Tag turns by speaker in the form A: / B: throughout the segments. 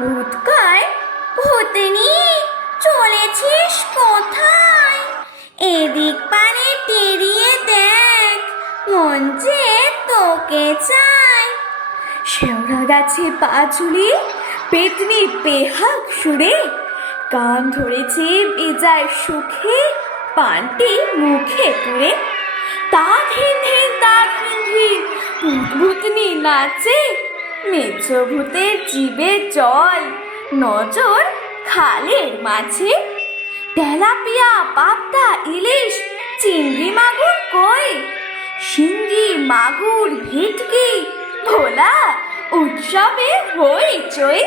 A: ভূত কয় ভূতনি, চলেছিস কোথায়? এদিক পানে টেরিয়ে দেখ যে তোকে চায়। শেওড়া গাছে পা ঝুলি, পেতনি পেহাক সুরে, কান ধরেছে বেজায় সুখে, পানটি মুখে পুরে। তা ধিন তা ধিন ধিন ভূতনি নাচে মেছো ভূতের জিবে জল নজর খালের মাঝে। তেলাপিয়া, পাবদা, ইলিশ, চিংড়ি মাগুর কই? শিঙ্গি, মাগুর, ভেটকি, ভোলা, উৎসবে হইচই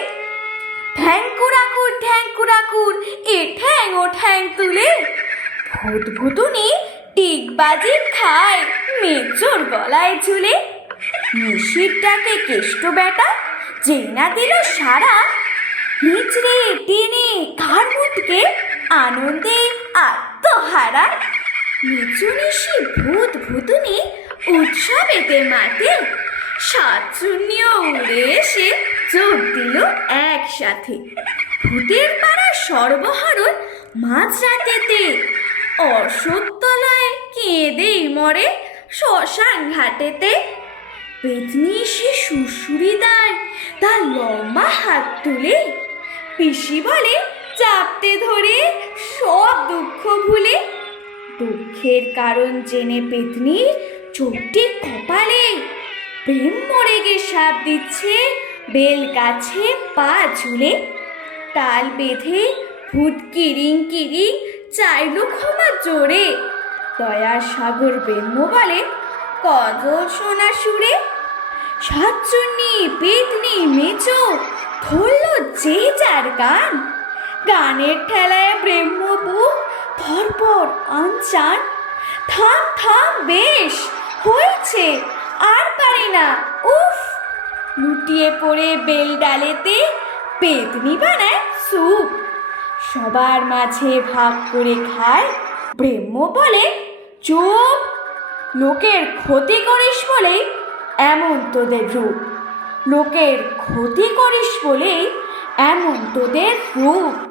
A: ঠ্যাং কুড়াকুর ঠ্যাং কুড়াকুর এ ঠ্যাং ও ঠ্যাং তুলে। ভূত টিকবাজি খায়, মেজর গলায় ঝুলে। নিশির ডাকে কেষ্ট বেটা যেই না দিল সারা নিচড়ে টেনে কারমুটকে আনন্দে আত্মহারা? নিচু নিশি ভূত ভূতুনি উৎসবেতে মাঠে সাতশূন্যও উড়ে এসে যোগ দিল একসাথে। ভূতের পাড়া সর্বহারণ মাঝরাতেতে অসত্যলয়ে কেঁদেই মরে শ্মশান ঘাটেতে পেতনি এসে দেয়, তার লম্বা হাত তুলে পিসি বলে, চাপতে ধরে সব দুঃখ ভুলে, দুঃখের কারণ জেনে পেতনির চোখটি কপালে। প্রেম মরে গে সাপ দিচ্ছে বেল গাছে পা ঝুলে। তাল বেঁধে ভূত কিরিং কিরিং চাইলো ক্ষমা জোরে। দয়ার সাগর ব্রহ্ম বলে কজল সোনা সুরে সাতচুন্নি পেতনি ধরল যে যার গান। গানের ঠেলায় ব্রহ্মপুর ধরপর আনচান থাম থাম, বেশ, হয়েছে, আর পারি না, উফ। লুটিয়ে পড়ে বেল ডালেতে পেতনি বানায় স্যুপ। সবার মাঝে ভাগ করে খায় ব্রহ্ম বলে চুপ। লোকের ক্ষতি করিস বলেই এমন তোদের রূপ। লোকের ক্ষতি করিস বলেই এমন তোদের রূপ